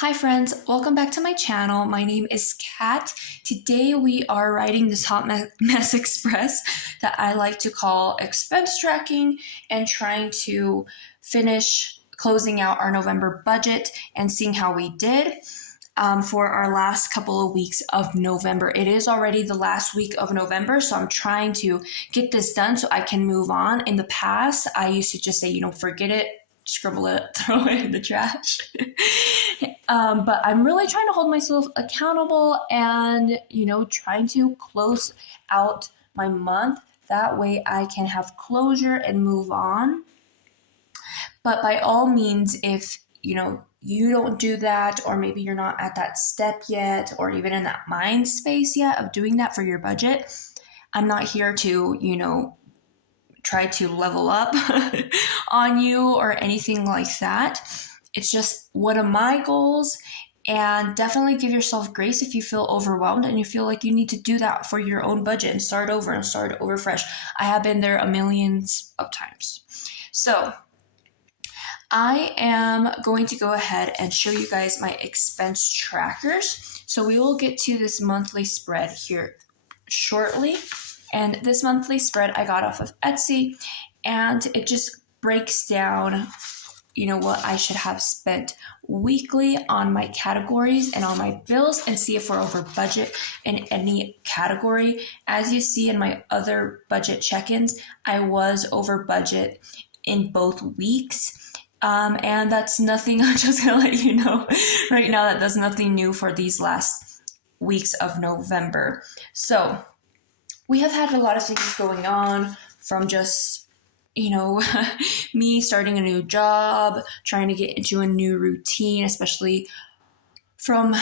Hi friends, welcome back to my channel. My name is Kat. Today we are writing this hot mess express that I like to call expense tracking and trying to finish closing out our November budget and seeing how we did for our last couple of weeks of November. It is already the last week of November, so I'm trying to get this done so I can move on. In the past, I used to just say, forget it, scribble it, throw it in the trash. But I'm really trying to hold myself accountable and, trying to close out my month. That way I can have closure and move on. But by all means, if, you don't do that, or maybe you're not at that step yet, or even in that mind space yet of doing that for your budget, I'm not here to, try to level up on you or anything like that. It's just one of my goals, and definitely give yourself grace if you feel overwhelmed and you feel like you need to do that for your own budget and start over fresh. I have been there a millions of times. So I am going to go ahead and show you guys my expense trackers. So we will get to this monthly spread here shortly. And this monthly spread I got off of Etsy, and it just breaks down, what I should have spent weekly on my categories and on my bills, and see if we're over budget in any category. As you see in my other budget check-ins, I was over budget in both weeks. And that's nothing. I'm just gonna let you know right now that that's nothing new for these last weeks of November. So we have had a lot of things going on, from just, me starting a new job, trying to get into a new routine, especially from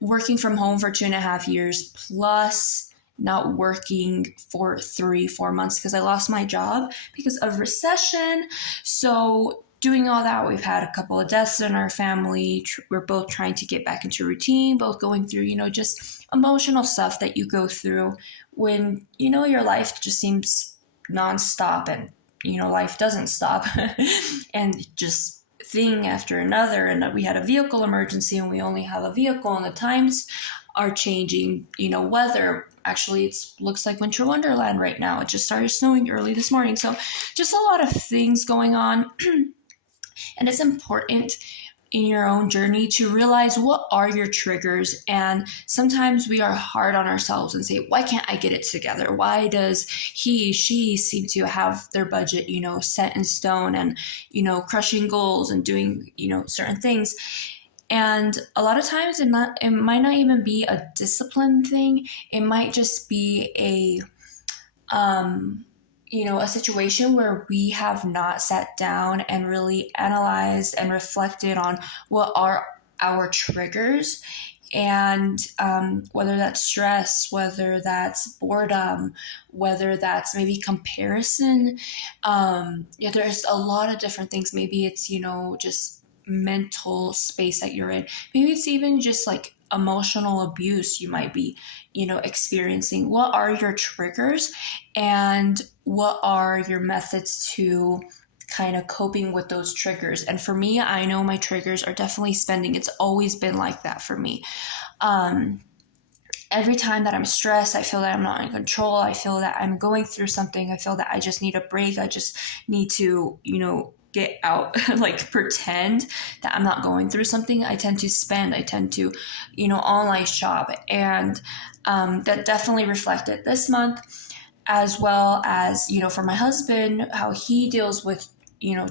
working from home for 2.5 years, plus not working for 3-4 months because I lost my job because of recession. So doing all that, we've had a couple of deaths in our family. We're both trying to get back into routine, both going through, just emotional stuff that you go through when, your life just seems nonstop and, life doesn't stop and just thing after another. And we had a vehicle emergency, and we only have a vehicle, and the times are changing, weather. Actually, it looks like winter wonderland right now. It just started snowing early this morning. So just a lot of things going on. And it's important in your own journey to realize what are your triggers. And sometimes we are hard on ourselves and say, why can't I get it together? Why does she seem to have their budget, set in stone, and, crushing goals and doing, certain things. And a lot of times it might not even be a discipline thing. It might just be a situation where we have not sat down and really analyzed and reflected on what are our triggers, and whether that's stress, whether that's boredom, whether that's maybe comparison. There's a lot of different things. Maybe it's, just mental space that you're in. Maybe it's even just like emotional abuse you might be, experiencing. What are your triggers, and what are your methods to kind of coping with those triggers? And for me, I know my triggers are definitely spending. It's always been like that for me. Every time that I'm stressed, I feel that I'm not in control. I feel that I'm going through something. I feel that I just need a break. I just need to, get out, like pretend that I'm not going through something. I tend to spend. I tend to, online shop. And that definitely reflected this month, as well as, for my husband, how he deals with,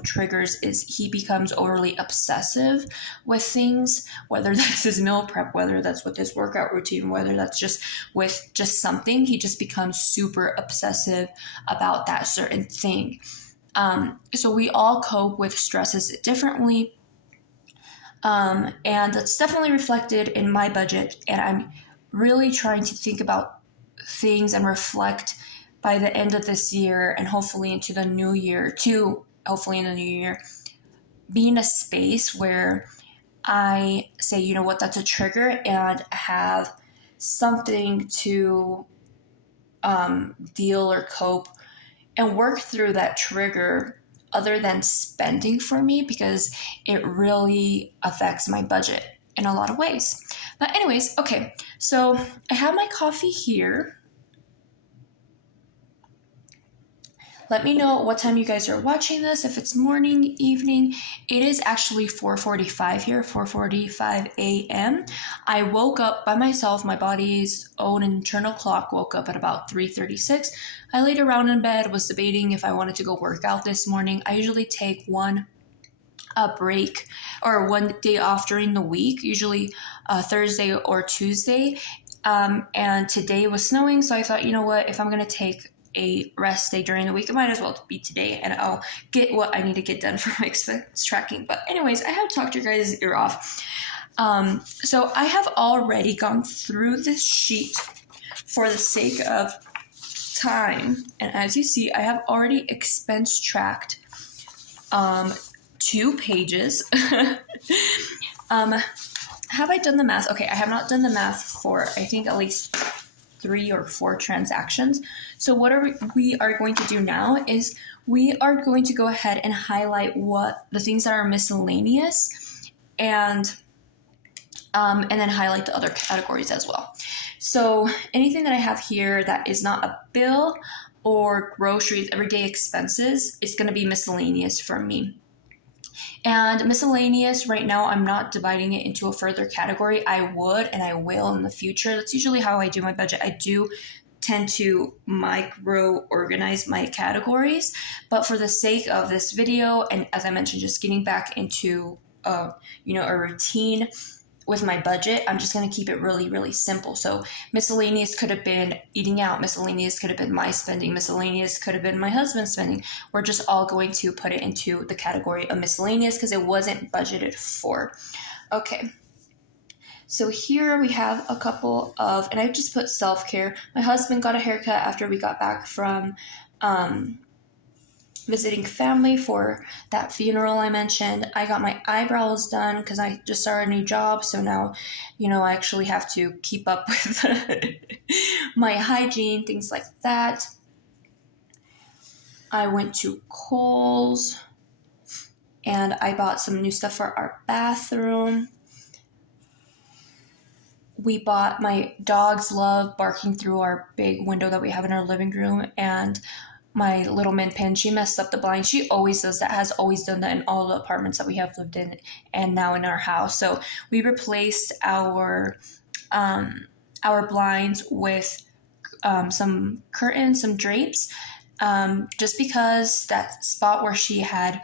triggers is he becomes overly obsessive with things, whether that's his meal prep, whether that's with his workout routine, whether that's just with just something. He just becomes super obsessive about that certain thing. So we all cope with stresses differently. And that's definitely reflected in my budget. And I'm really trying to think about things and reflect by the end of this year, and hopefully into the new year too. Hopefully in the new year, be in a space where I say, that's a trigger, and have something to deal or cope and work through that trigger other than spending for me, because it really affects my budget. in a lot of ways. But anyways, okay, so I have my coffee here. Let me know what time you guys are watching this, if it's morning, evening. It is actually 4:45 here, 4:45 a.m. I woke up by myself. My body's own internal clock woke up at about 3:36. I laid around in bed, was debating if I wanted to go work out this morning. I usually take one break or one day off during the week, usually Thursday or Tuesday. And today was snowing, so I thought, you know what, if I'm going to take a rest day during the week, it might as well be today, and I'll get what I need to get done for my expense tracking. But anyways, I have talked your guys' ear off. So I have already gone through this sheet for the sake of time, and as you see, I have already expense tracked 2 pages. Have I done the math? Okay, I have not done the math for, I think, at least 3 or 4 transactions. So what we are going to do now is we are going to go ahead and highlight what the things that are miscellaneous, and then highlight the other categories as well. So anything that I have here that is not a bill or groceries, everyday expenses, is going to be miscellaneous for me. And miscellaneous, right now, I'm not dividing it into a further category. I would, and I will in the future. That's usually how I do my budget. I do tend to micro organize my categories, but for the sake of this video, and as I mentioned, just getting back into a routine with my budget, I'm just going to keep it really, really simple. So miscellaneous could have been eating out. Miscellaneous could have been my spending. Miscellaneous could have been my husband's spending. We're just all going to put it into the category of miscellaneous because it wasn't budgeted for. Okay. So here we have a couple of, and I just put self-care. My husband got a haircut after we got back from visiting family for that funeral I mentioned. I got my eyebrows done because I just started a new job. So now, I actually have to keep up with my hygiene, things like that. I went to Kohl's and I bought some new stuff for our bathroom. We bought, my dogs love barking through our big window that we have in our living room, and my little Min Pin, she messed up the blind. She always does that, has always done that in all the apartments that we have lived in and now in our house. So we replaced our blinds with some curtains, some drapes, just because that spot where she had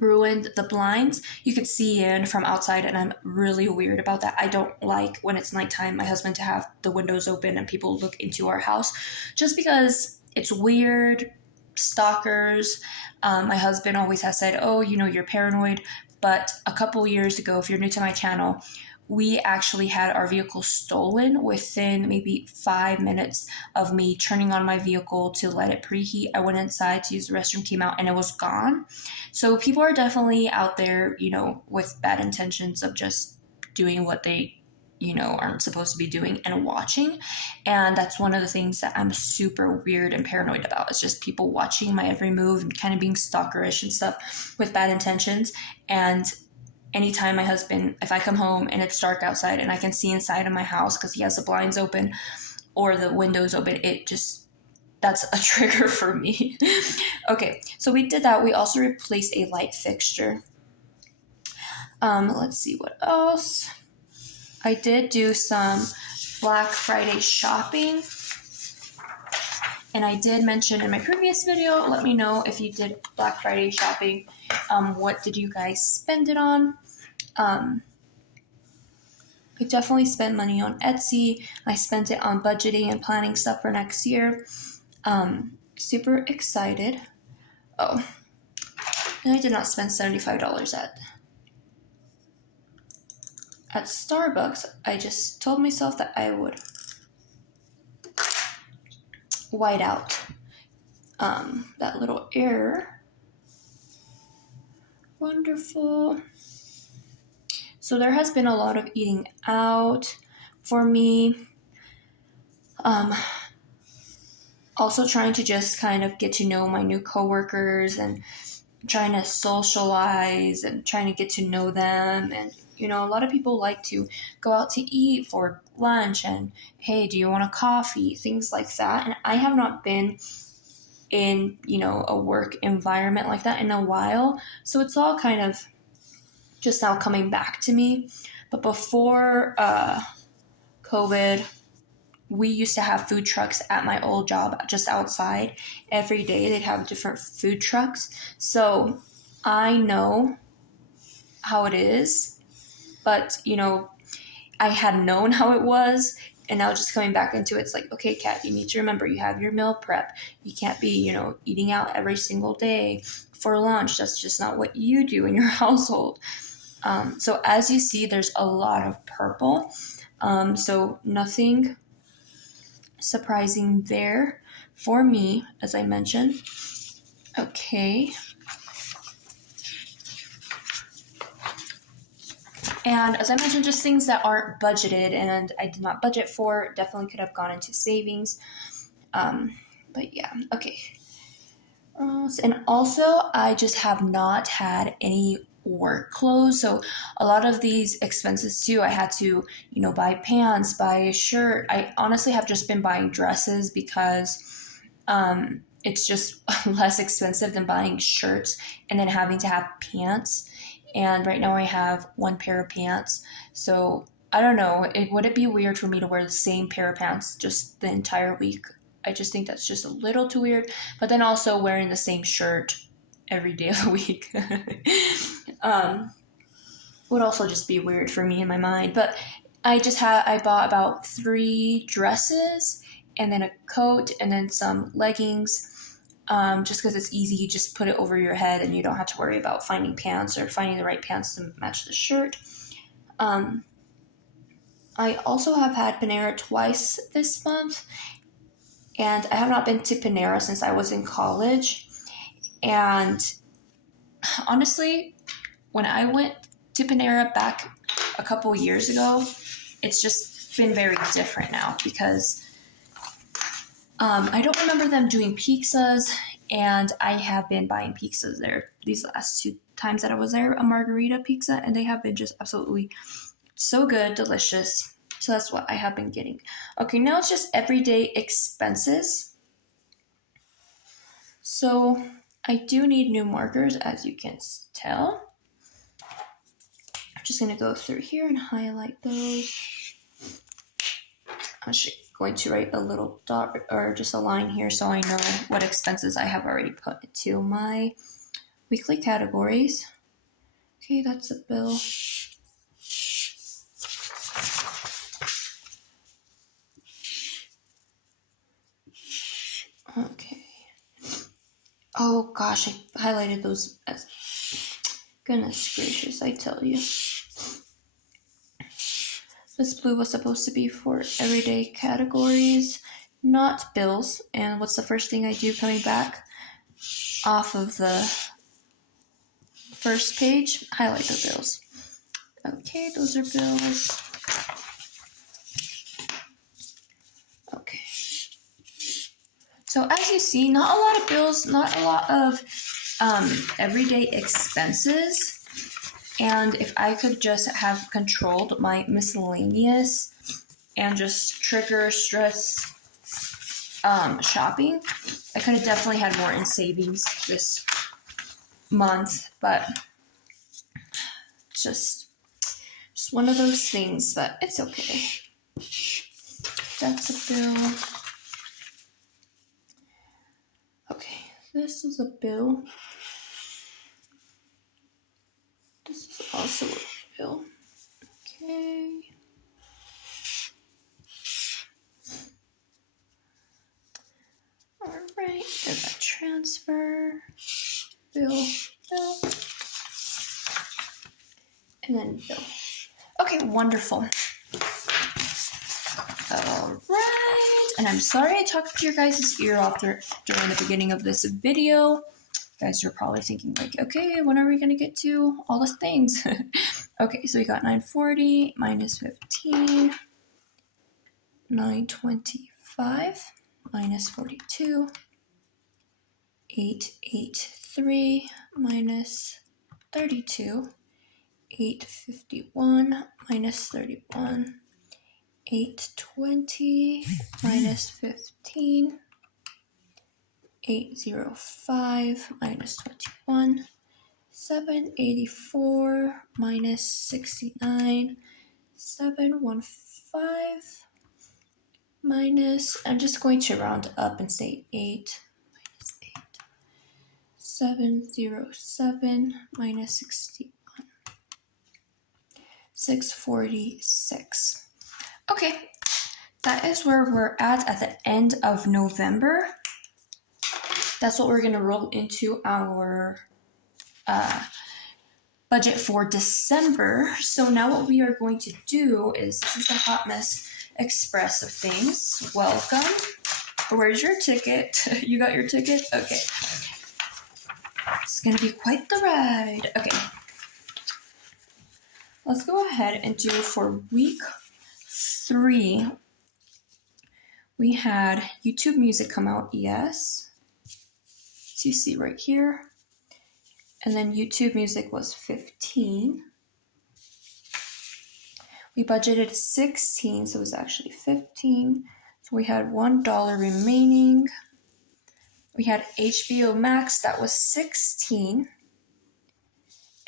ruined the blinds, you could see in from outside, and I'm really weird about that. I don't like when it's nighttime, my husband, to have the windows open and people look into our house, just because it's weird. Stalkers. My husband always has said, oh, you're paranoid. But a couple years ago, if you're new to my channel, we actually had our vehicle stolen within maybe 5 minutes of me turning on my vehicle to let it preheat. I went inside to use the restroom, came out, and it was gone. So people are definitely out there, with bad intentions of just doing what they aren't supposed to be doing and watching. And that's one of the things that I'm super weird and paranoid about. It's just people watching my every move and kind of being stalkerish and stuff with bad intentions. And anytime my husband, if I come home and it's dark outside and I can see inside of my house because he has the blinds open or the windows open, that's a trigger for me. Okay, so we did that. We also replaced a light fixture. Let's see what else. I did do some Black Friday shopping, and I did mention in my previous video, let me know if you did Black Friday shopping. What did you guys spend it on? I definitely spent money on Etsy. I spent it on budgeting and planning stuff for next year. Super excited. Oh, and I did not spend $75 at Starbucks. I just told myself that I would white out that little error. Wonderful. So there has been a lot of eating out for me. Also trying to just kind of get to know my new coworkers and trying to socialize and trying to get to know them and You know, a lot of people like to go out to eat for lunch and, hey, do you want a coffee? Things like that. And I have not been in, you know, a work environment like that in a while. So it's all kind of just now coming back to me. But before COVID, we used to have food trucks at my old job just outside. Every day they'd have different food trucks. So I know how it is, but you know, I had known how it was, and now just coming back into it, it's like, okay, Kat, you need to remember you have your meal prep. You can't be, you know, eating out every single day for lunch. That's just not what you do in your household. So as you see, there's a lot of purple. So nothing surprising there for me, as I mentioned. Okay. And as I mentioned, just things that aren't budgeted and I did not budget for, definitely could have gone into savings. But yeah, okay. And also, I just have not had any work clothes. So a lot of these expenses too, I had to, you know, buy pants, buy a shirt. I honestly have just been buying dresses because it's just less expensive than buying shirts and then having to have pants. And right now I have one pair of pants. So I don't know, would it be weird for me to wear the same pair of pants just the entire week? I just think that's just a little too weird. But then also wearing the same shirt every day of the week would also just be weird for me in my mind. But I bought about 3 dresses and then a coat and then some leggings. Just because it's easy, you just put it over your head and you don't have to worry about finding pants or finding the right pants to match the shirt. I also have had Panera twice this month, and I have not been to Panera since I was in college. And honestly, when I went to Panera back a couple years ago, it's just been very different now because I don't remember them doing pizzas, and I have been buying pizzas there these last 2 times that I was there, a margarita pizza, and they have been just absolutely so good, delicious. So that's what I have been getting. Okay, now it's just everyday expenses. So I do need new markers, as you can tell. I'm just going to go through here and highlight those. I'm actually going to write a little dot or just a line here so I know what expenses I have already put into my weekly categories. Okay, that's a bill. Okay. Oh gosh, I highlighted those as goodness gracious, I tell you. This blue was supposed to be for everyday categories, not bills. And what's the first thing I do coming back off of the first page? Highlight the bills. Okay, those are bills. Okay. So as you see, not a lot of bills, not a lot of everyday expenses. And if I could just have controlled my miscellaneous and just trigger stress shopping, I could have definitely had more in savings this month, but just one of those things, but it's okay. That's a bill. Okay, this is a bill. This is also a bill. Okay. All right, there's a transfer, bill, and then bill. Okay, wonderful. All right, and I'm sorry I talked your guys' ear off during the beginning of this video. You guys are probably thinking like, okay, when are we gonna get to all the things? Okay, so we got 940 minus 15, 925 minus 42, 883 minus 32, 851 minus 31. 820 minus 15. 805 minus 21. 784 minus 69. 715 minus, I'm just going to round up and say 8 minus 8. 707 minus 61. 646. Okay, that is where we're at the end of November. That's what we're going to roll into our budget for December. So now what we are going to do is, this is the Hot Mess Express of things. Welcome. Where's your ticket? You got your ticket? Okay. It's going to be quite the ride. Okay. Let's go ahead and do for week 3. We had YouTube Music come out, yes. So you see right here. And then YouTube Music was 15. We budgeted 16, so it was actually 15. So we had $1 remaining. We had HBO Max, that was 16.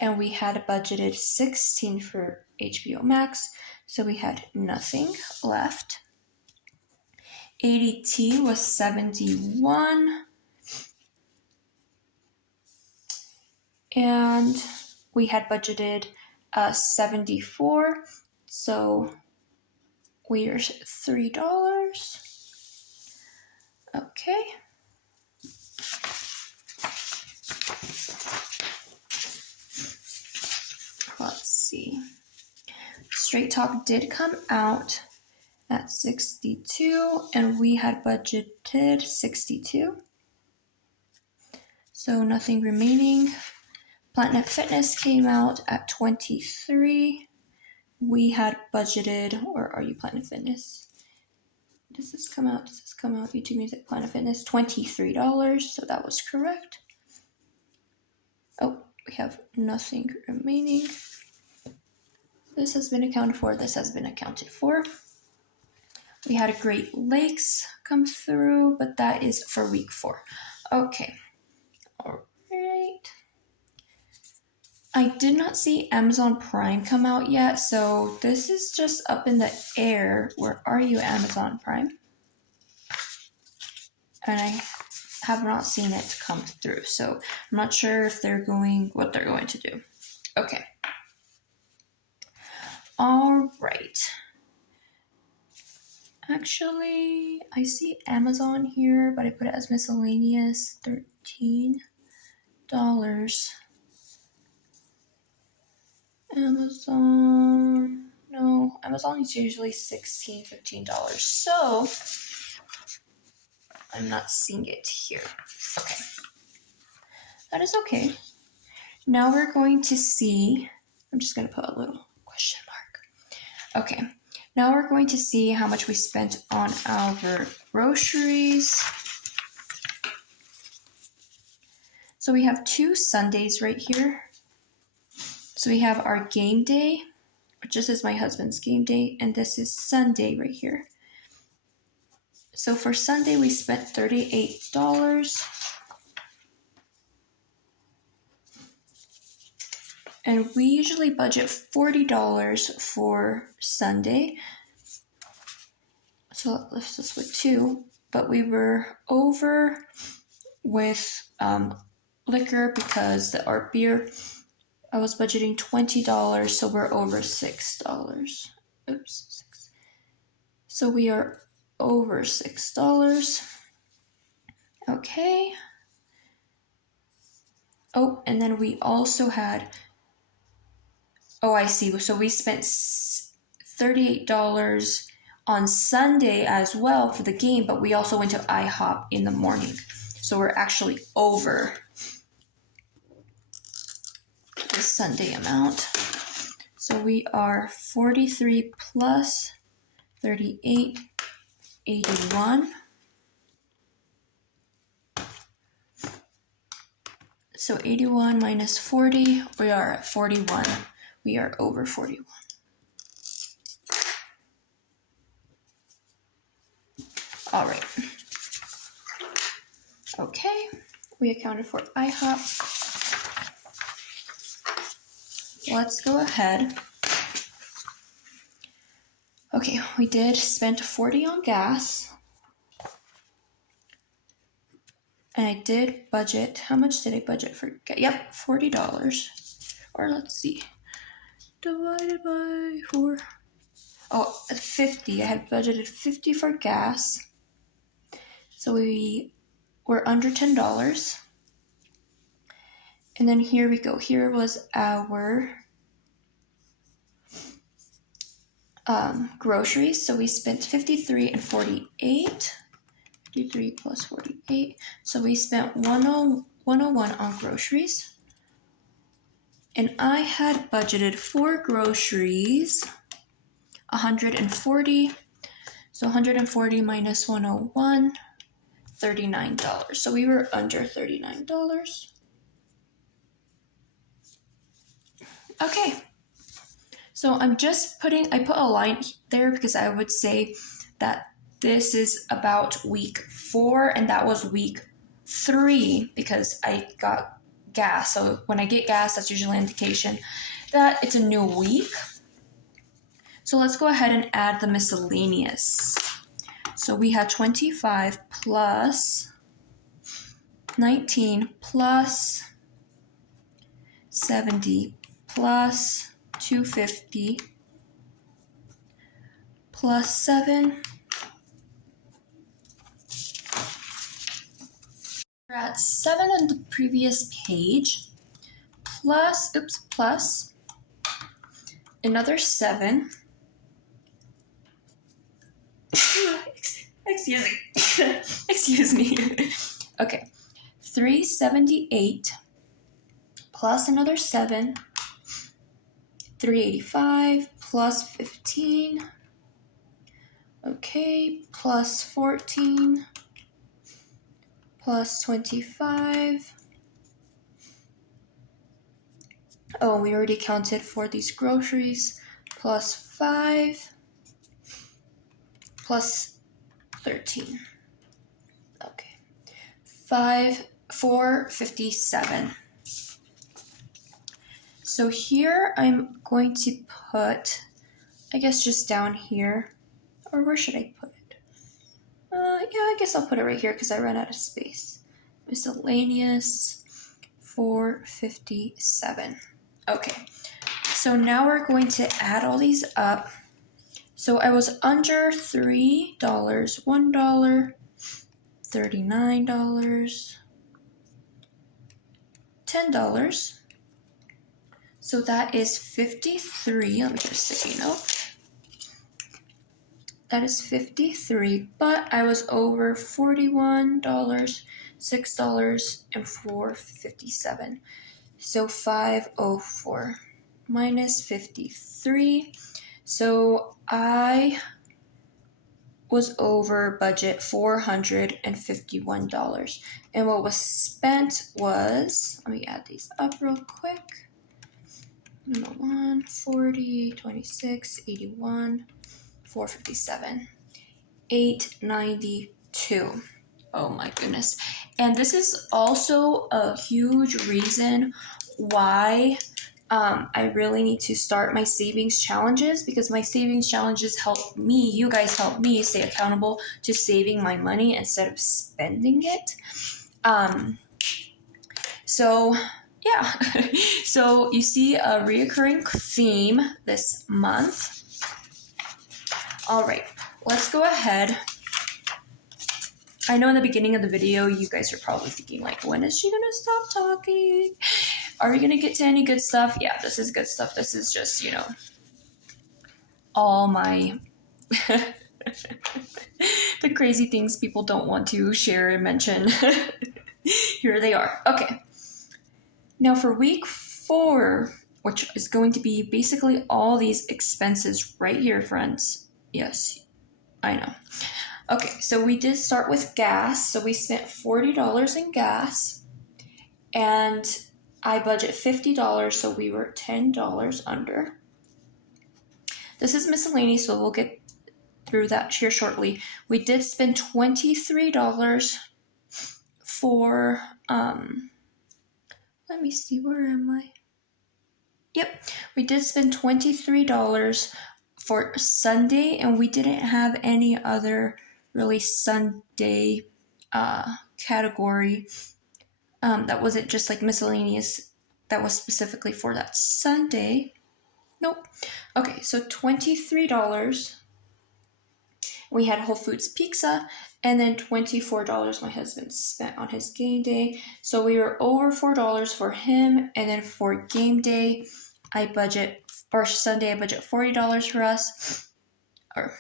And we had budgeted 16 for HBO Max, so we had nothing left. ADT was 71. And we had budgeted 74, so we are $3. Okay. Let's see. Straight Talk did come out at 62, and we had budgeted 62. So nothing remaining. Planet Fitness came out at 23. We had budgeted, or are you Planet Fitness? Does this come out? Does this come out? YouTube Music, Planet Fitness, $23. So that was correct. Oh, we have nothing remaining. This has been accounted for. This has been accounted for. We had Great Lakes come through, but that is for week 4. Okay. All right. I did not see Amazon Prime come out yet, so this is just up in the air. Where are you, Amazon Prime? And I have not seen it come through, so I'm not sure if what they're going to do. Okay. All right. Actually, I see Amazon here, but I put it as miscellaneous, $13. Amazon, no, Amazon is usually $16, $15. So I'm not seeing it here. Okay. That is okay. Now we're going to see, I'm just going to put a little question mark. Okay. Now we're going to see how much we spent on our groceries. So we have 2 Sundays right here. So we have our game day, which this is my husband's game day, and this is Sunday right here. So for Sunday, we spent $38. And we usually budget $40 for Sunday. So that left us with 2, but we were over with liquor because our beer, I was budgeting $20, so we're over $6. Oops, 6. So we are over $6. Okay. Oh, and then we also had, oh, I see. So we spent $38 on Sunday as well for the game, but we also went to IHOP in the morning. So we're actually over the Sunday amount. So we are 43 plus 38, 81. So 81 minus 40, we are at 41. we are over 41. All right. Okay, we accounted for IHOP. Let's go ahead. Okay, we did spend $40 on gas. And I did budget, how much did I budget for gas? Yep, $40. Or let's see, divided by 4. Oh, 50. I had budgeted 50 for gas. So we were under $10. And then here we go. Here was our groceries. So we spent 53 and 48. 53 plus 48. So we spent 101 on groceries. And I had budgeted for groceries 140. So 140 minus 101, $39. So we were under $39. Okay. So I'm just I put a line there because I would say that this is about week 4 and that was week 3 because I got gas. So when I get gas, that's usually an indication that it's a new week. So let's go ahead and add the miscellaneous. So we had 25 plus 19 plus 70 plus 250 plus 7. We're at 7 on the previous page, plus another 7. Excuse me. Okay, 378 plus another 7, 385 plus 15. Okay, plus 14. Plus 25. Oh, we already counted for these groceries. Plus 5. Plus 13. Okay. 457. So here I'm going to put, I guess just down here. Or where should I put it? Yeah, I guess I'll put it right here because I ran out of space. Miscellaneous 457. Okay, so now we're going to add all these up. So I was under $3, $1, $39, $10. So that is 53. Let me get a sticky note. That is 53, but I was over $41, $6, and $4.57. So 504 minus 53. So I was over budget $451. And what was spent was, let me add these up real quick. 1, 40, 26, 81. 457, 892. Oh my goodness. And this is also a huge reason why I really need to start my savings challenges, because my savings challenges help me, you guys help me stay accountable to saving my money instead of spending it. So yeah, so you see a reoccurring theme this month. All right, let's go ahead. I know in the beginning of the video, you guys are probably thinking like, when is she gonna stop talking? Are we gonna get to any good stuff? Yeah, this is good stuff. This is just, all my, the crazy things people don't want to share and mention. Here they are. Okay. Now for week 4, which is going to be basically all these expenses right here, friends. Yes, I know. Okay, so we did start with gas. So we spent $40 in gas. And I budget $50, so we were $10 under. This is miscellaneous, so we'll get through that here shortly. We did spend $23 for, let me see, where am I? Yep, we did spend $23 for Sunday, and we didn't have any other really Sunday category that wasn't just like miscellaneous that was specifically for that Sunday. Nope. Okay, so $23. We had Whole Foods pizza, and then $24 my husband spent on his game day. So we were over $4 for him, and then for game day, Sunday, I budget $40 for us. Or,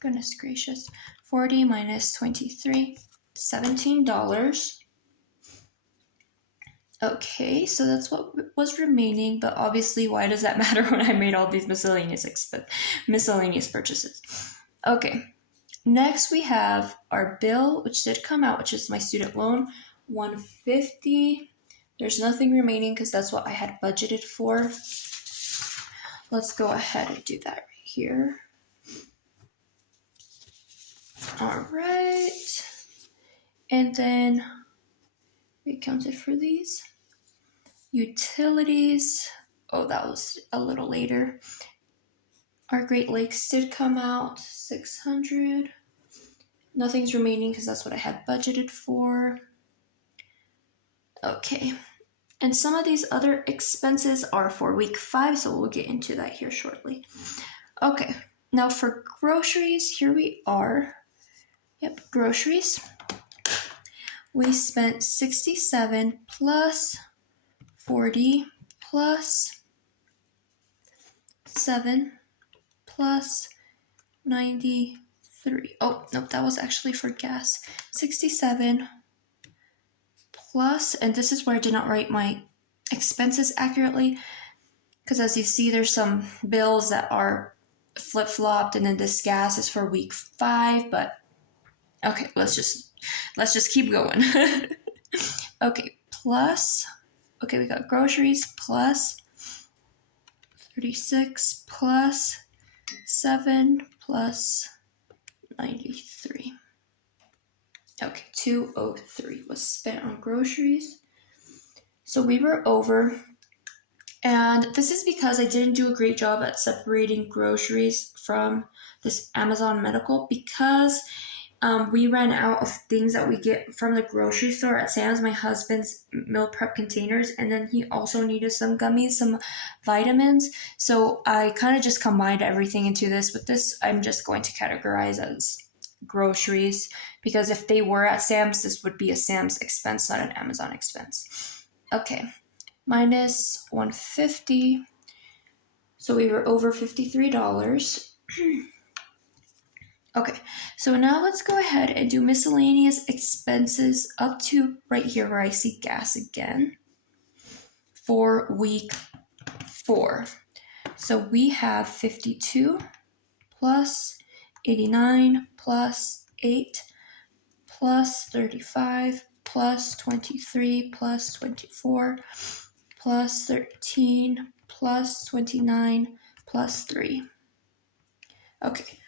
goodness gracious, 40 minus 23, $17. Okay, so that's what was remaining, but obviously, why does that matter when I made all these miscellaneous purchases? Okay, next we have our bill, which did come out, which is my student loan, $150. There's nothing remaining because that's what I had budgeted for. Let's go ahead and do that right here. All right, and then we accounted for these. Utilities, oh, that was a little later. Our Great Lakes did come out, $600. Nothing's remaining because that's what I had budgeted for. Okay, and some of these other expenses are for week 5, so we'll get into that here shortly. Okay, now for groceries, here we are. Yep, groceries. We spent $67 plus 40 plus 7 plus 93. Oh, nope, that was actually for gas. 67 plus, and this is where I did not write my expenses accurately, because as you see, there's some bills that are flip-flopped, and then this gas is for week 5, but okay, let's just keep going. Okay, plus, okay, we got groceries plus 36 plus 7 plus 93. Okay, 203 was spent on groceries. So we were over, and this is because I didn't do a great job at separating groceries from this Amazon Medical, because we ran out of things that we get from the grocery store at Sam's, my husband's meal prep containers, and then he also needed some gummies, some vitamins. So I kind of just combined everything into this, but this I'm just going to categorize as groceries, because if they were at Sam's, this would be a Sam's expense, not an Amazon expense. Okay, minus 150. So we were over $53. Okay, so now let's go ahead and do miscellaneous expenses up to right here where I see gas again for week 4. So we have 52 plus 89 plus 8 plus 35 plus 23 plus 24 plus 13 plus 29 plus 3. Okay.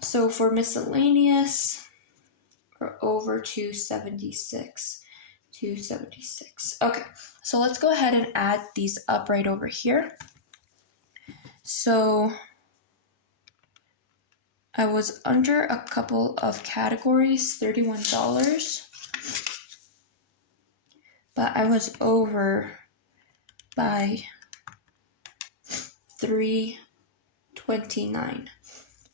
So for miscellaneous, we're over 276. Okay, so let's go ahead and add these up right over here. So I was under a couple of categories, $31, but I was over by $329.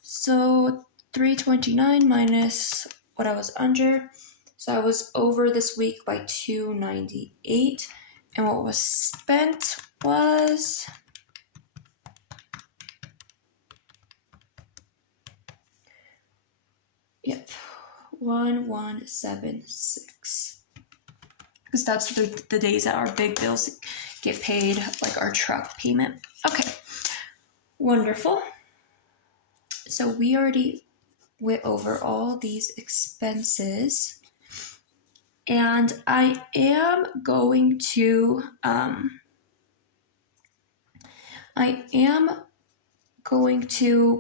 So 329 minus what I was under. So I was over this week by $298. And what was spent was $1176. Because that's the days that our big bills get paid, like our truck payment. Okay, wonderful. So we already went over all these expenses, And I am going to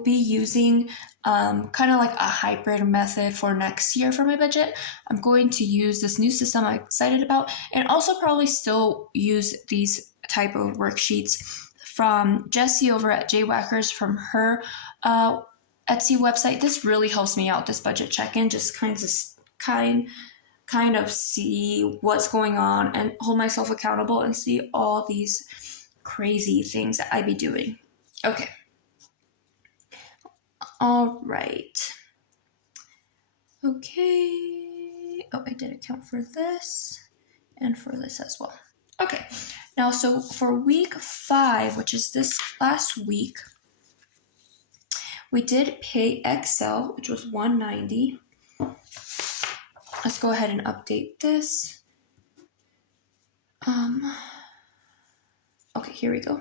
be using kind of like a hybrid method for next year for my budget. I'm going to use this new system I'm excited about, and also probably still use these type of worksheets from Jessie over at JWhackers from her Etsy website. This really helps me out, this budget check-in, just kind of see what's going on and hold myself accountable and see all these crazy things that I be doing. Okay. All right. Okay. Oh, I did account for this and for this as well. Okay. Now, so for week 5, which is this last week, we did pay Excel, which was $190. Let's go ahead and update this. Okay, here we go.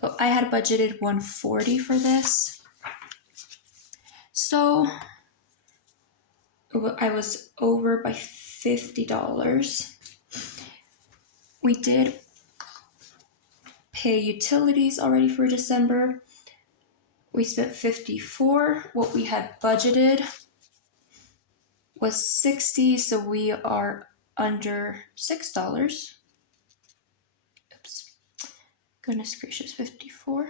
But I had budgeted $140 for this. So I was over by $50. We did pay utilities already for December. We spent $54. What we had budgeted was $60, so we are under $6. Oops. Goodness gracious, 54.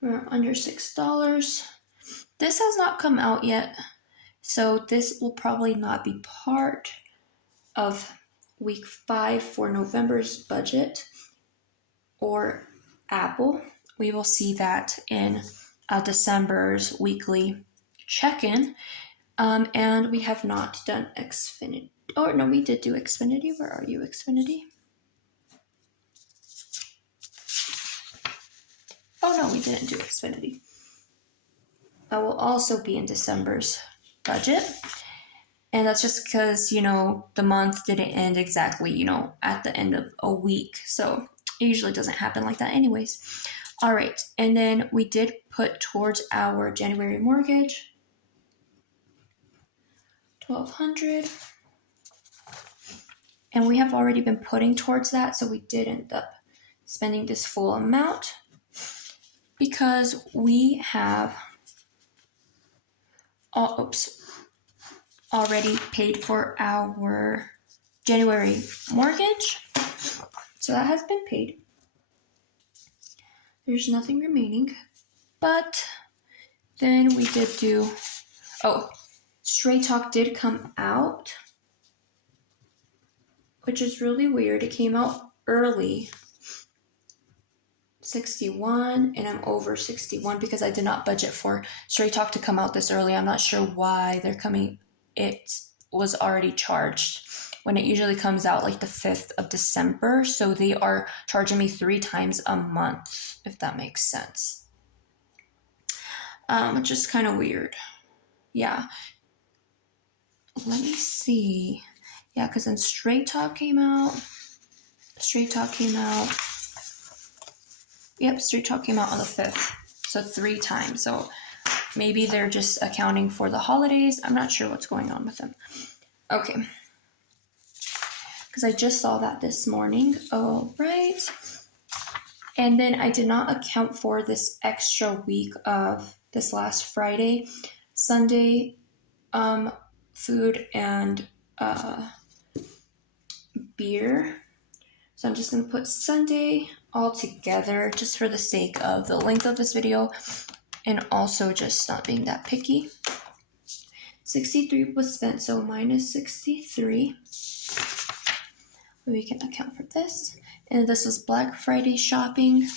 We're under $6. This has not come out yet, so this will probably not be part of week 5 for November's budget or Apple. We will see that in December's weekly check-in. And we have not done Xfinity. Oh, no, we did do Xfinity. Where are you, Xfinity? Oh, no, we didn't do Xfinity. That will also be in December's budget. And that's just because, the month didn't end exactly, at the end of a week. So it usually doesn't happen like that anyways. All right. And then we did put towards our January mortgage $1,200. And we have already been putting towards that. So we did end up spending this full amount because we have already paid for our January mortgage. So that has been paid. There's nothing remaining. But then we did do, Straight Talk did come out, which is really weird. It came out early, 61, and I'm over 61 because I did not budget for Straight Talk to come out this early. I'm not sure why they're coming. It was already charged when it usually comes out like the 5th of December. So they are charging me 3 times a month, if that makes sense. Which is kind of weird. Yeah. Let me see. Yeah, because then Straight Talk came out. Yep, Straight Talk came out on the 5th. So 3 times. So maybe they're just accounting for the holidays. I'm not sure what's going on with them. Okay. Because I just saw that this morning. All right. And then I did not account for this extra week of this last Friday, Sunday, food and beer. So I'm just going to put Sunday all together just for the sake of the length of this video and also just not being that picky. 63 was spent, so minus 63. We can account for this. And this was Black Friday shopping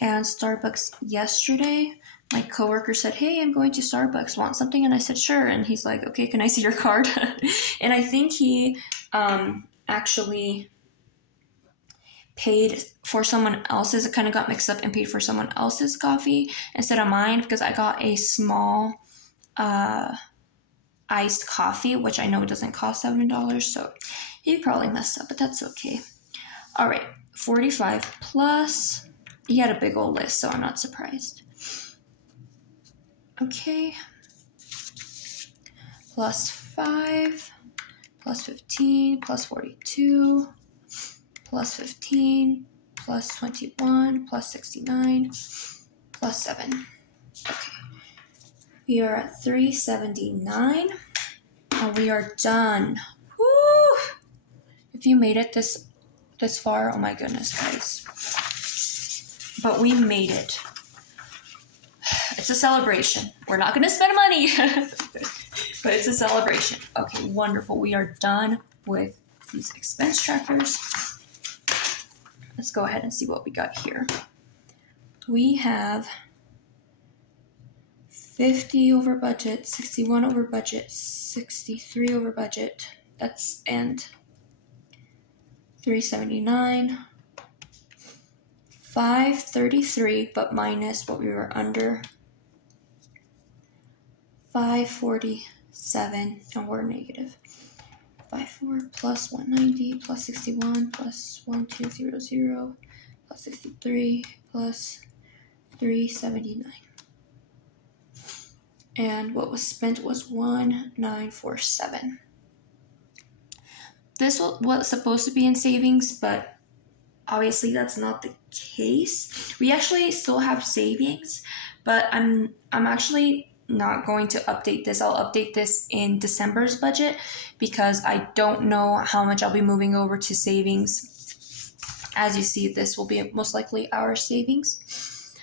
and Starbucks yesterday. My coworker said, "Hey, I'm going to Starbucks. Want something?" And I said, "Sure." And he's like, "Okay, can I see your card?" And I think he actually paid for someone else's. It kind of got mixed up and paid for someone else's coffee instead of mine because I got a small iced coffee, which I know it doesn't cost $7. So he probably messed up, but that's okay. All right, 45 plus. He had a big old list, so I'm not surprised. Okay. plus 5, plus 15, plus 42, plus 15, plus 21, plus 69, plus 7. Okay. We are at 379, and we are done. Woo! If you made it this far, oh my goodness, guys. But we made it. It's a celebration. We're not going to spend money, but it's a celebration. Okay, wonderful. We are done with these expense trackers. Let's go ahead and see what we got here. We have 50 over budget, 61 over budget, 63 over budget. That's and 379, 533, but minus what we were under, 547, and we're negative. 54 plus 190 plus 61 plus 1200 plus 63 plus 379. And what was spent was 1947. This was supposed to be in savings, but obviously that's not the case. We actually still have savings, but I'm actually not going to update this. I'll update this in December's budget because I don't know how much I'll be moving over to savings. As you see, this will be most likely our savings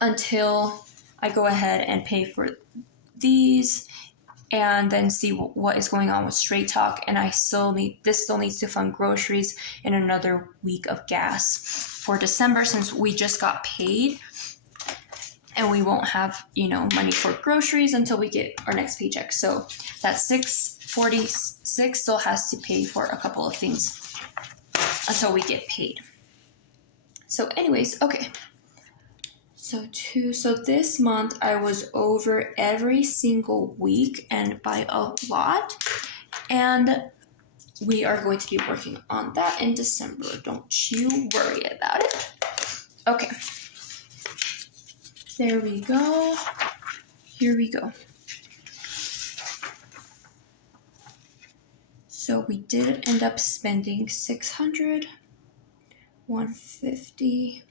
until I go ahead and pay for these and then see what is going on with Straight Talk. And this still needs to fund groceries and another week of gas for December, since we just got paid and we won't have, money for groceries until we get our next paycheck. So that $646 still has to pay for a couple of things until we get paid. So anyways, okay. So this month I was over every single week, and by a lot. And we are going to be working on that in December. Don't you worry about it. Okay. There we go. Here we go. So we did end up spending 600, 150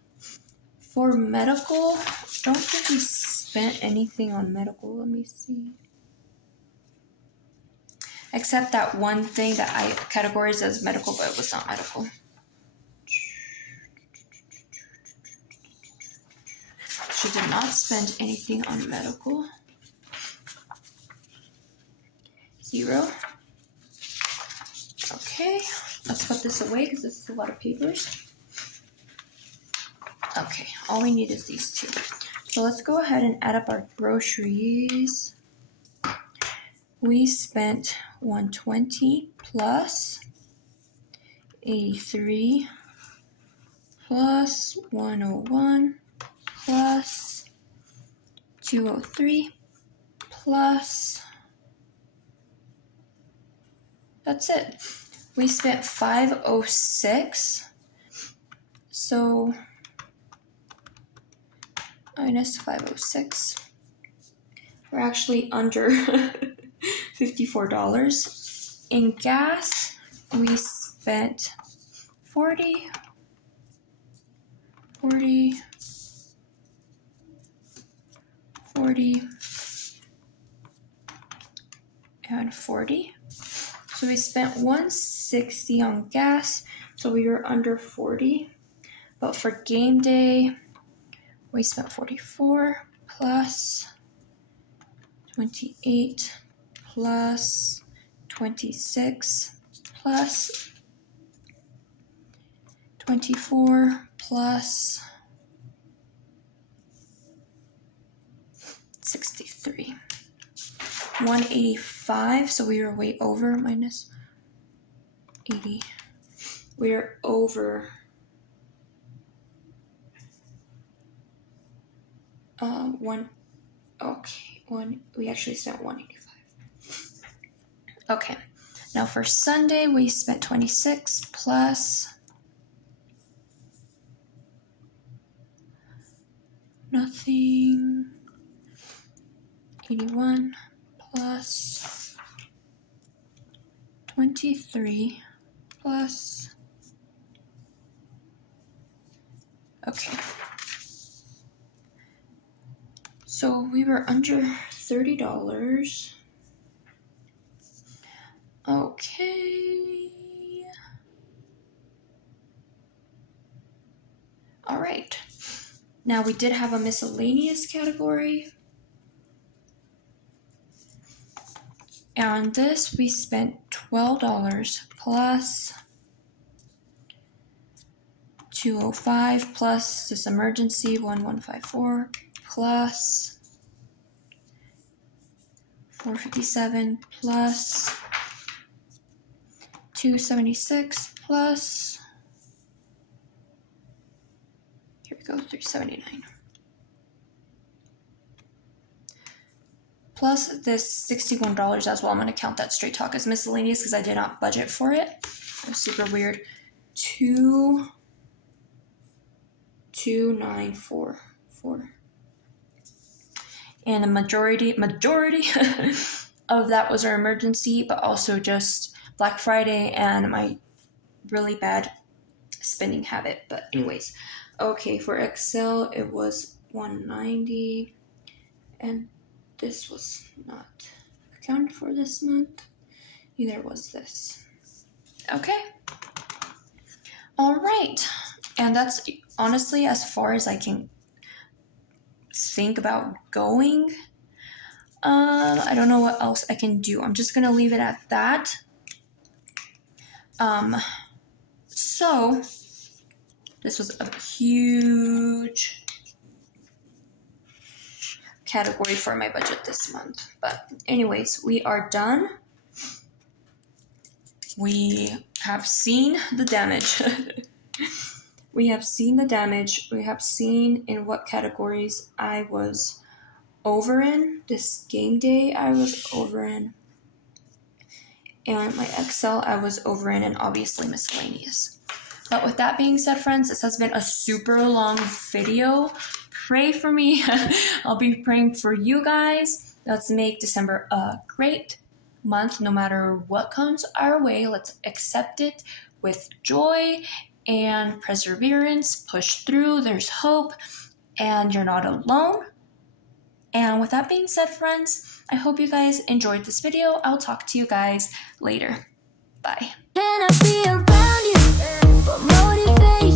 for medical. Don't think we spent anything on medical. Let me see. Except that one thing that I categorized as medical, but it was not medical. She did not spend anything on medical. 0. Okay, let's put this away because this is a lot of papers. Okay, all we need is these two. So let's go ahead and add up our groceries. We spent 120 plus 83 plus 101 plus 203 plus, that's it. We spent 506. So minus 506. We're actually under $54. In gas, we spent 40, and 40. So we spent 160 on gas, so we were under 40. But for game day, we spent 44 plus 28 plus 26 plus 24 plus 63. 185, so we were way over, minus 80. We're over we actually spent 185. Okay, now for Sunday we spent 26 plus nothing, 81 plus 23 plus, okay. So we were under $30. Okay. All right. Now we did have a miscellaneous category. And on this we spent $12 plus 205 plus this emergency 1154 plus 457 plus 276 plus, here we go, 379. Plus this $61 as well. I'm going to count that straight talk as miscellaneous because I did not budget for it. It was super weird. 2,944. And the majority of that was our emergency, but also just Black Friday and my really bad spending habit. But anyways, okay, for Excel it was 190, and this was not accounted for this month. Neither was this. Okay. All right. And that's honestly as far as I can think about going. I don't know what else I can do. I'm just gonna leave it at that. So this was a huge category for my budget this month. But anyways, we are done. We have seen the damage. We have seen the damage. We have seen in what categories I was over in. This game day I was over in. And my Excel I was over in, and obviously miscellaneous. But with that being said, friends, this has been a super long video. Pray for me. I'll be praying for you guys. Let's make December a great month no matter what comes our way. Let's accept it with joy and perseverance. Push through. There's hope, and you're not alone. And with that being said, friends, I hope you guys enjoyed this video. I'll talk to you guys later. Bye. Can I be around you for motivation?